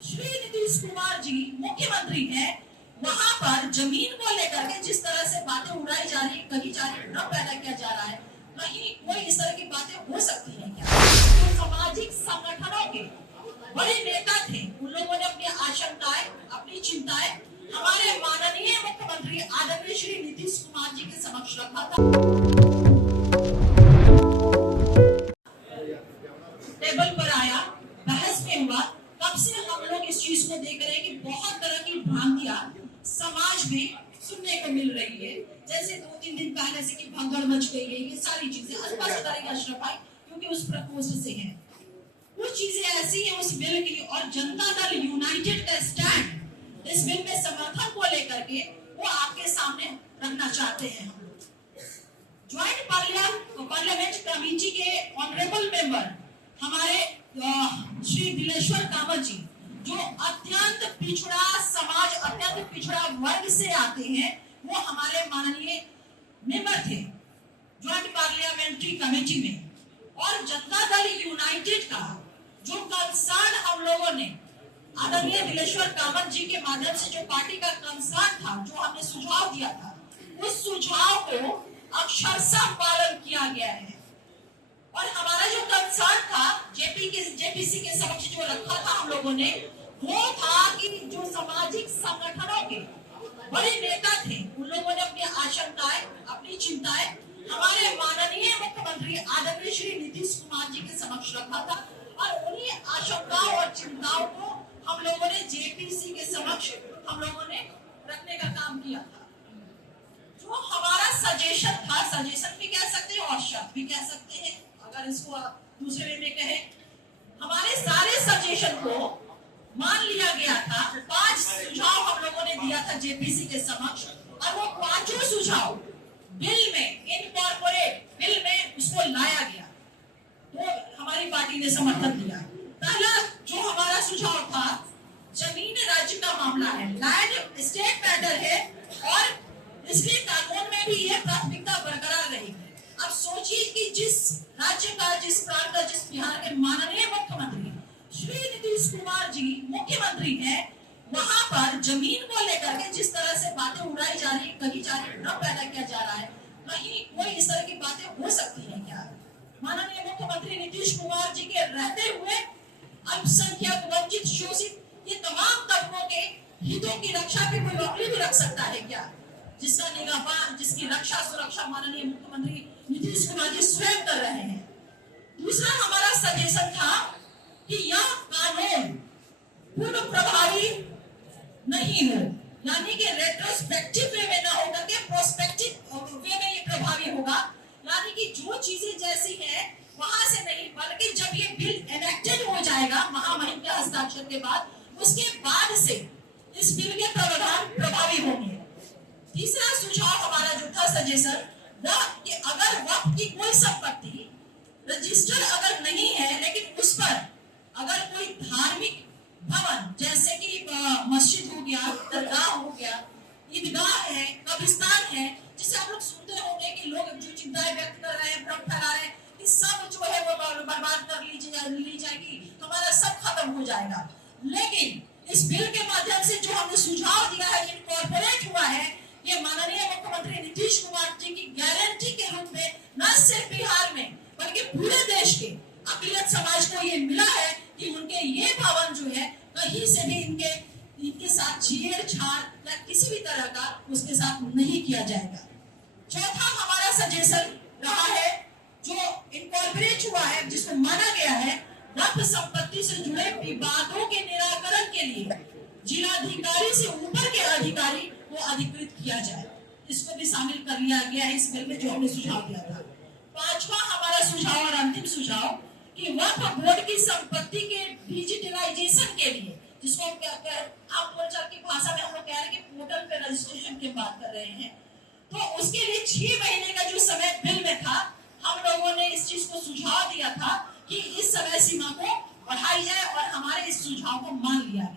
श्री नीतीश कुमार जी मुख्यमंत्री हैं, वहां पर जमीन को लेकर के जिस तरह से बातें उड़ाई जा रही, कही जा रही, भ्रम पैदा किया जा रहा है, कहीं कोई इस तरह की बातें हो सकती है क्या? तो सामाजिक संगठनों के बड़े नेता थे, उन लोगों ने अपनी आशंकाएं, अपनी चिंताएं हमारे माननीय मुख्यमंत्री आदरणीय श्री नीतीश कुमार जी के समक्ष रखा था। टेबल पर आया, बहस में हुआ। तब से हम लोग इस चीज को देख रहे हैं कि बहुत तरह की भ्रांतियां समाज में सुनने को मिल रही है। जैसे 2-3 दिन पहले से कि भगदड़ मच गई है, ये सारी चीजें स्पष्ट करेगा अशरफ भाई, क्योंकि उस प्रकोष्ठ से हैं। कुछ चीजें ऐसी हैं उस बिल की, और जनता दल यूनाइटेड का स्टैंड इस बिल में समर्थन को लेकर के वो आपके सामने रखना चाहते हैं। हम लोग ज्वाइंट पार्लियामेंट कमेटी के ऑनरेबल मेंबर हमारे श्री दिलेश्वर कामत जी, जो अत्यंत पिछड़ा समाज, अत्यंत पिछड़ा वर्ग से आते हैं, वो हमारे माननीय मेंबर थे ज्वाइंट पार्लियामेंट्री कमेटी में। और जनता दल यूनाइटेड का जो कंसर्न हम लोगों ने आदरणीय दिलेश्वर कामत जी के माध्यम से, जो पार्टी का कंसर्न था, जो हमने सुझाव दिया था, उस सुझाव को अक्षरशः पालन किया गया है। और हमारा जो कंसर्न था जेपीसी के समक्ष जो रखा था हम लोगों ने, वो था कि जो सामाजिक संगठनों के बड़े नेता थे, उन लोगों ने अपनी आशंकाएं, अपनी चिंताएं हमारे माननीय मुख्यमंत्री आदरणीय श्री नीतीश कुमार जी के समक्ष रखा था। और उन्हीं आशंकाओं और चिंताओं को हम लोगों ने जेपीसी के समक्ष हम लोगों ने रखने का काम किया था। जो हमारा सजेशन था, सजेशन भी कह सकते हैं और शर्त भी कह सकते हैं, अगर इसको दूसरे वे में कहें, हमारे सारे सजेशन को मान लिया गया था। 5 सुझाव हम लोगों ने दिया था जेपीसी के समक्ष, और वो 5 सुझाव बिल में, इनकॉर्पोरेट बिल में उसको लाया गया। तो हमारी पार्टी ने समर्थन दिया। पहला जो हमारा सुझाव था, जमीन राज्य का मामला है, लैंड स्टेट मैटर है, और इसलिए कानून में भी यह प्राथमिकता बरकरार रहेगी। अब सोचिए कि जिस राज्य का, जिस प्रांत का, जिस बिहार के माननीय मुख्यमंत्री श्री नीतीश कुमार जी मुख्यमंत्री हैं, वहां पर जमीन को लेकर के जिस तरह से बातें उड़ाई जा रही, कही जा रही, भ्रम पैदा किया जा रहा है, कहीं कोई इस तरह की बातें हो सकती है क्या? माननीय मुख्यमंत्री नीतीश कुमार जी के रहते हुए अल्पसंख्यक, वंचित, शोषित, ये तमाम तबकों के हितों की रक्षा पे कोई वकील भी रख सकता है क्या? जिसका निगरान, जिसकी रक्षा सुरक्षा माननीय मुख्यमंत्री नीतीश कुमार जी स्वयं कर रहे हैं। दूसरा हमारा सजेशन था कि यह कानून पूर्ण प्रभावी नहीं हो, यानी कि रेट्रोस्पेक्टिव वे में ना होकर के प्रोस्पेक्टिव वे में ये प्रभावी होगा। यानी कि जो चीजें जैसी हैं वहां से नहीं, बल्कि जब ये बिल एनेक्टेड हो जाएगा महामहिम के हस्ताक्षर के बाद, उसके बाद से इस बिल के प्रावधान प्रभावी होंगे। तीसरा सुझाव हमारा जो था सजेशन, वह कि अगर वक्त की कोई संपत्ति रजिस्टर अगर नहीं है, लेकिन उस पर अगर कोई धार्मिक भवन, जैसे कि मस्जिद हो गया, दरगाह हो गया, ईदगाह है, कब्रिस्तान है, जिसे आप लोग सुनते होंगे कि लोग जो चिंताएं व्यक्त कर रहे हैं, भ्रम फैला रहे हैं कि सब जो है वो बर्बाद कर ली जाएगी, हमारा सब खत्म हो जाएगा। लेकिन इस बिल के माध्यम से जो हमने सुझाव दिया है, इनकॉर्पोरेट हुआ है, ये माननीय मुख्यमंत्री नीतीश कुमार जी की गारंटी के रूप में न सिर्फ बिहार में बल्कि पूरे देश के अकिलत समाज को ये मिला है कि उनके ये भवन जो है कहीं से भी इनके साथ छेड़छाड़ या किसी भी तरह का उसके साथ नहीं किया जाएगा। चौथा हमारा सजेशन रहा है, जो इनकॉर्पोरेट हुआ है, जिसमें माना गया है वक्फ संपत्ति से जुड़े विवादों के निराकरण के लिए जिलाधिकारी से ऊपर के अधिकारी को अधिकृत किया जाए। इसको भी शामिल कर लिया गया है इस बिल में, जो हमने सुझाव दिया था। पांचवा हमारा सुझाव और अंतिम सुझाव कि वक्फ बोर्ड की संपत्ति के डिजिटलाइजेशन के लिए, जिसको आप बोलचाल की भाषा में हम लोग कह रहे हैं कि पोर्टल पे रजिस्ट्रेशन की बात कर रहे हैं, तो उसके लिए 6 महीने का जो समय बिल में था, हम लोगों ने इस चीज को सुझाव दिया था कि इस समय सीमा को बढ़ाई जाए, और हमारे इस सुझाव को मान लिया गया।